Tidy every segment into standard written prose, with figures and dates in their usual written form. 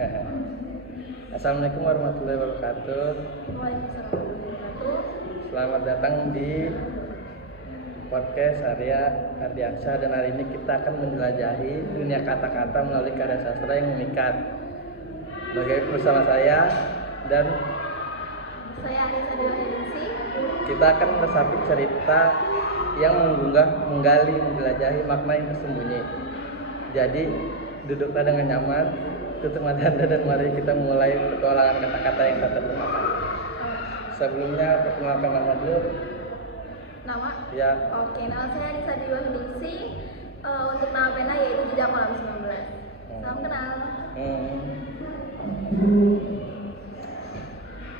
Assalamualaikum warahmatullahi wabarakatuh. Waalaikumsalam warahmatullahi wabarakatuh. Selamat datang di podcast Arya Ardiansyah, dan hari ini kita akan menjelajahi dunia kata-kata melalui karya sastra yang memikat. Bersama saya dan Saya Anissa Dewa Hedinsi. kita akan meresapi cerita yang menggali, menjelajahi makna yang tersembunyi. Jadi duduklah dengan nyaman, tutup mata Anda, dan mari kita mulai petualangan kata-kata yang tak terlupakan. Sebelumnya perkenalkan nama dulu. Nama? Ya. Oke, nama saya Anissa Dewa Hedinsi. Untuk nama pena yaitu Jejak Malam 19. Salam kenal.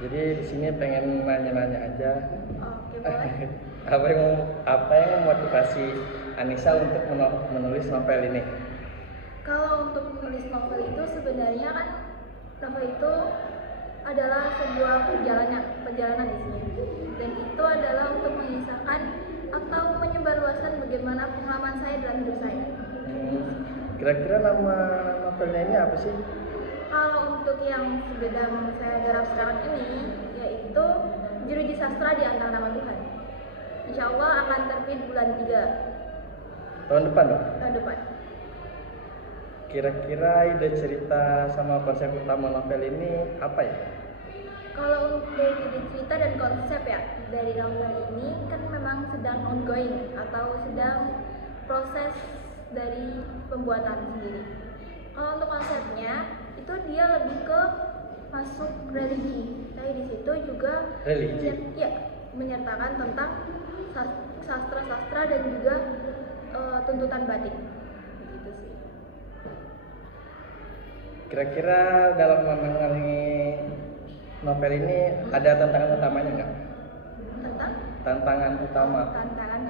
Jadi di sini pengen nanya-nanya aja. Oke, boleh. apa yang memotivasi Anissa untuk menulis novel ini? Kalau untuk menulis novel itu sebenarnya kan novel itu adalah sebuah perjalanan di sini. Dan itu adalah untuk mengisahkan atau menyebarluaskan bagaimana pengalaman saya dalam hidup saya. Kira-kira nama novelnya ini apa sih? Kalau untuk yang sedang saya garap sekarang ini, yaitu Jeruji Sastra di Antara Nama Tuhan. Insya Allah akan terbit bulan 3 Tahun depan dong? tahun depan. Kira-kira ide cerita sama konsep utama novel ini apa ya? Kalau untuk ide cerita dan konsep ya dari novel ini kan memang sedang ongoing atau sedang proses dari pembuatan sendiri. Kalau untuk konsepnya itu dia lebih ke masuk religi. Tapi di situ juga Religi? menyertakan tentang sastra-sastra dan juga tuntutan batik. Begitu sih. Kira-kira dalam menangani novel ini ada tantangan utamanya nggak? Tentang Tantangan utama? tantangan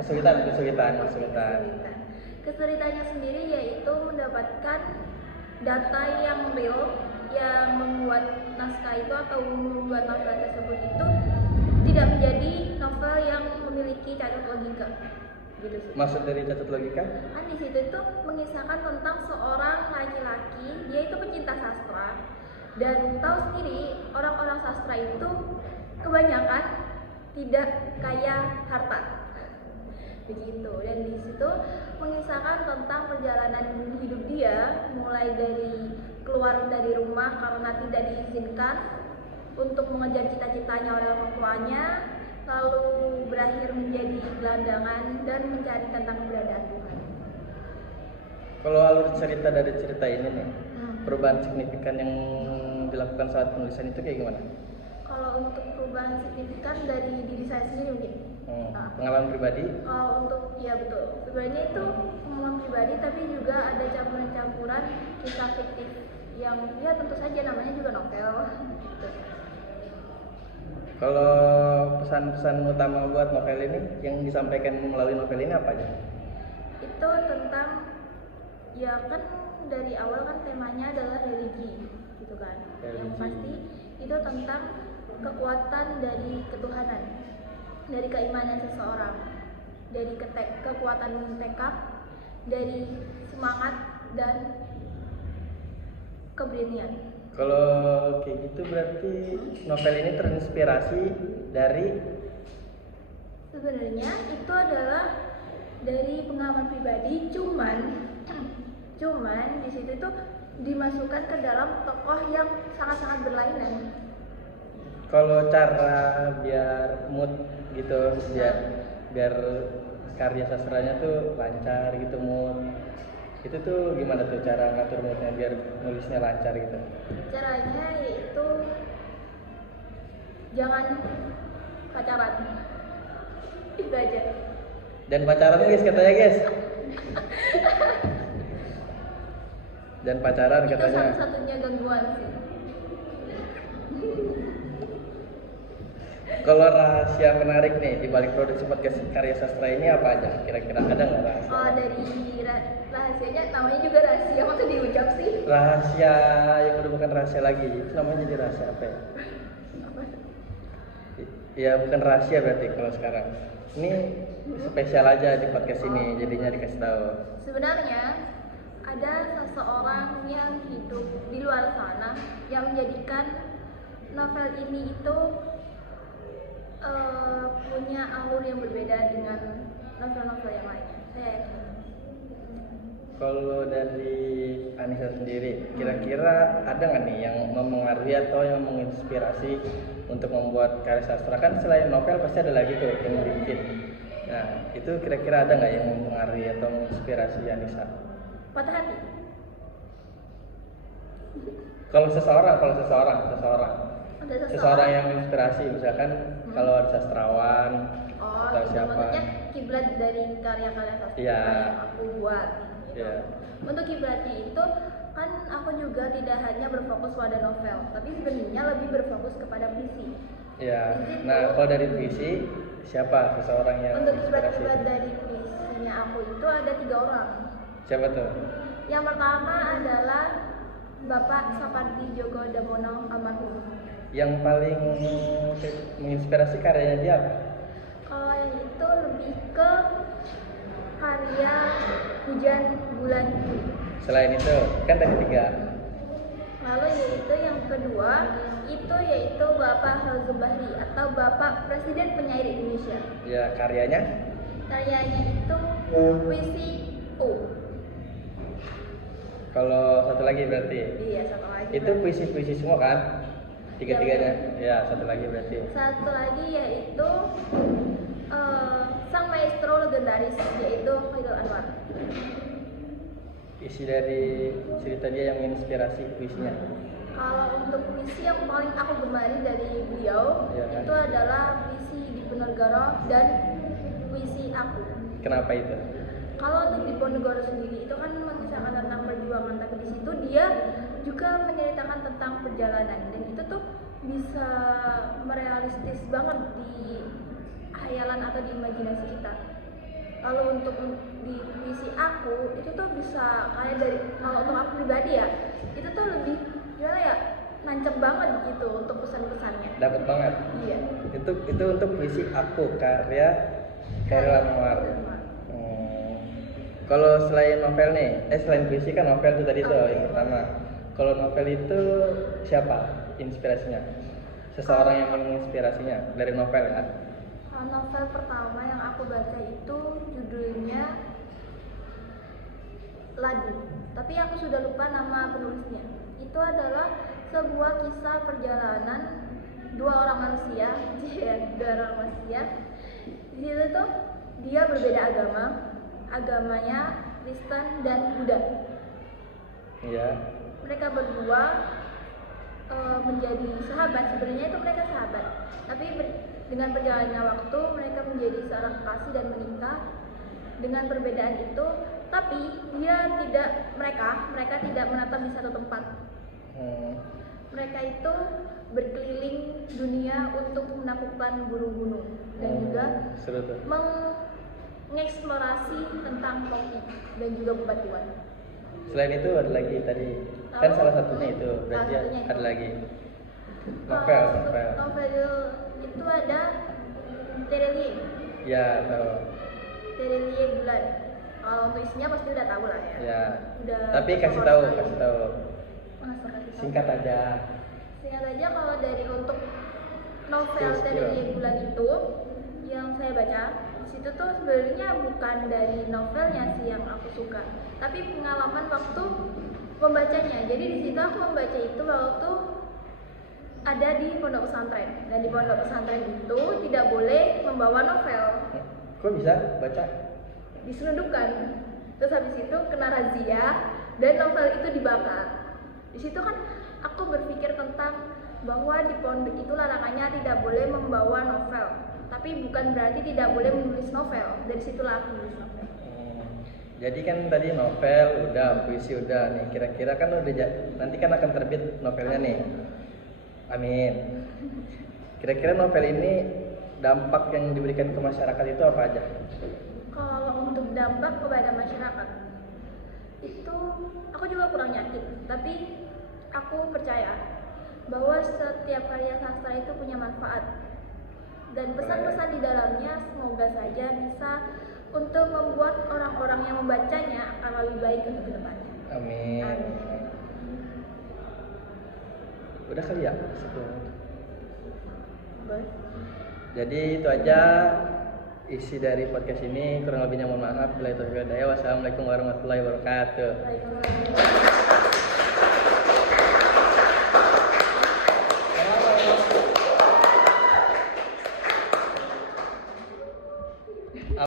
Kesulitannya sendiri yaitu mendapatkan data yang real yang membuat naskah itu atau membuat novel tersebut itu tidak menjadi novel yang memiliki cacat logika. Gitu sih. Maksud dari catat logika? Kan di situ itu mengisahkan tentang seorang laki-laki, dia itu pecinta sastra, dan tahu sendiri orang-orang sastra itu kebanyakan tidak kaya harta, begitu. Dan di situ mengisahkan tentang perjalanan hidup dia, mulai dari keluar dari rumah karena tidak diizinkan untuk mengejar cita-citanya oleh orang tuanya, lalu berakhir menjadi gelandangan dan mencari tentang keberadaan Tuhan. Kalau alur cerita dari cerita ini nih, perubahan signifikan yang dilakukan saat penulisan itu kayak gimana? Kalau untuk perubahan signifikan dari diri saya sendiri mungkin. Pengalaman pribadi? Kalau untuk betul. Sebenarnya itu pengalaman pribadi, tapi juga ada campuran-campuran kisah fiktif yang tentu saja namanya juga novel. Gitu. Kalau pesan-pesan utama buat novel ini yang disampaikan melalui novel ini apa aja? Itu tentang kan dari awal kan temanya adalah religi gitu kan. Yang pasti itu tentang kekuatan dari ketuhanan, dari keimanan seseorang, dari kekuatan tekad, dari semangat dan keberanian. Kalau kayak gitu berarti novel ini terinspirasi dari? Sebenarnya itu adalah dari pengalaman pribadi, cuman di situ tuh dimasukkan ke dalam tokoh yang sangat-sangat berlainan. Kalau cara biar mood gitu, biar karya sastranya tuh lancar gitu mood, itu tuh gimana tuh cara ngatur moodnya biar nulisnya lancar gitu? Caranya yaitu jangan pacaran, itu aja. Dan pacaran guys katanya guys. Dan pacaran Itu katanya. satu-satunya gangguan sih. Kalau rahasia menarik nih di balik produksi podcast karya sastra ini apa aja? Kira-kira ada nggak rahasia? Kalau dari rahasianya, namanya juga rahasia, masa diucap sih? Rahasia yang udah bukan rahasia lagi, itu namanya jadi rahasia apa ya? Apa? Ya bukan rahasia berarti kalau sekarang. Ini spesial aja di podcast ini, jadinya dikasih tahu. Sebenarnya ada seseorang yang hidup di luar sana novel ini itu punya alur yang berbeda dengan novel-novel yang lainnya. Saya yakin. Kalau dari Anissa sendiri, kira-kira ada nggak nih yang mempengaruhi atau yang menginspirasi untuk membuat karya sastra? Kan selain novel pasti ada lagi tuh yang dibikin. Nah, itu kira-kira ada nggak yang mempengaruhi atau menginspirasi Anissa? Patah hati. Kalau seseorang, Ada seseorang yang menginspirasi, misalkan kalau ada sastrawan Oh, atau itu siapa? maksudnya kiblat dari karya-karya sastra Iya. yang aku buat. Iya. Untuk kiblatnya itu kan aku juga tidak hanya berfokus pada novel, tapi sebenarnya lebih berfokus kepada puisi. Ya. Nah, kalau dari puisi, siapa seseorang yang Untuk menginspirasi? kiblat-kiblat dari puisinya aku itu ada 3 orang. Siapa tuh? Yang pertama adalah Bapak Sapardi Djoko Damono almarhum. Yang paling menginspirasi karyanya dia apa? Kalau yang itu lebih ke karya Hujan Bulan Juli. Selain itu, kan tadi 3. Lalu yaitu yang kedua itu yaitu Bapak Hazum Bahri atau Bapak Presiden Penyair Indonesia. Ya, karyanya? Karyanya itu puisi O. Kalau satu lagi berarti Iya, satu lagi. itu puisi-puisi semua kan? Tiga-tiganya. Ya, satu lagi berarti. Satu lagi yaitu sang maestro legendaris yaitu Khairul Anwar. Isi dari cerita dia yang menginspirasi puisinya. Kalau untuk puisi yang paling aku gemari dari beliau Iya kan? itu adalah puisi Diponegoro dan puisi Aku. Kenapa itu? Kalau untuk Diponegoro sendiri itu kan mengisahkan tentang perjuangan, tapi di situ dia juga menceritakan tentang perjalanan dan itu tuh bisa merealistis banget di hayalan atau di imajinasi kita. Lalu untuk di puisi Aku itu tuh bisa kayak dari, kalau untuk aku pribadi ya, itu tuh lebih gimana ya, nancep banget gitu untuk pesan-pesannya. Dapat banget. Iya. Itu untuk puisi Aku karya Khairul Anwar. Kalau selain novel nih, selain puisi kan novel itu tadi tuh yang pertama. Kalau novel itu siapa inspirasinya? Seseorang yang menginspirasinya dari novel ya? Novel pertama yang aku baca itu judulnya Ladu, tapi aku sudah lupa nama penulisnya. Itu adalah sebuah kisah perjalanan dua orang manusia. Di situ tuh dia berbeda agama, agamanya Kristen dan Buddha. Iya. Mereka berdua menjadi sahabat. Sebenarnya itu mereka sahabat, tapi dengan perjalannya waktu mereka menjadi seorang kekasih dan menikah. Dengan perbedaan itu, tapi mereka tidak menetap di satu tempat. Mereka itu berkeliling dunia untuk menaklukkan gunung-gunung dan juga mengeksplorasi tentang kopi dan juga bebatuan. Selain itu ada lagi tadi kan salah satunya itu berarti ada lagi novel. Novel itu ada Terelie. Ya, tahu. Terelie Bulan. Kalau untuk isinya pasti udah tahu lah ya. Ya. Udah. Tapi kasih tahu. Masa kasih tahu? Singkat aja. Singkat aja, kalau dari untuk novel Skill. Terelie Bulan itu yang saya baca, di situ tuh sebenarnya bukan dari novelnya sih yang aku suka, tapi pengalaman waktu membacanya. Jadi di situ aku membaca itu waktu ada di pondok pesantren, dan di pondok pesantren itu tidak boleh membawa novel. Kok bisa baca? Diselundupkan. Terus habis itu kena razia dan novel itu dibakar. Di situ kan aku berpikir tentang bahwa di pondok itu larangannya tidak boleh membawa novel, tapi bukan berarti tidak boleh menulis novel. Dari situlah aku menulis novel. Jadi kan tadi novel udah, puisi udah nih. Kira-kira kan udah nanti kan akan terbit novelnya nih. Amin. Kira-kira novel ini dampak yang diberikan ke masyarakat itu apa aja? Kalau untuk dampak kepada masyarakat itu aku juga kurang yakin, tapi aku percaya bahwa setiap karya sastra itu punya manfaat, dan pesan-pesan di dalamnya semoga saja bisa untuk membuat orang-orang yang membacanya akan lebih baik untuk kedepannya. Amin. Udah kali ya 10 menit. Boleh. Jadi itu aja isi dari podcast ini, kurang lebihnya mohon maaf. Wassalamualaikum warahmatullahi wabarakatuh. Waalaikumsalam.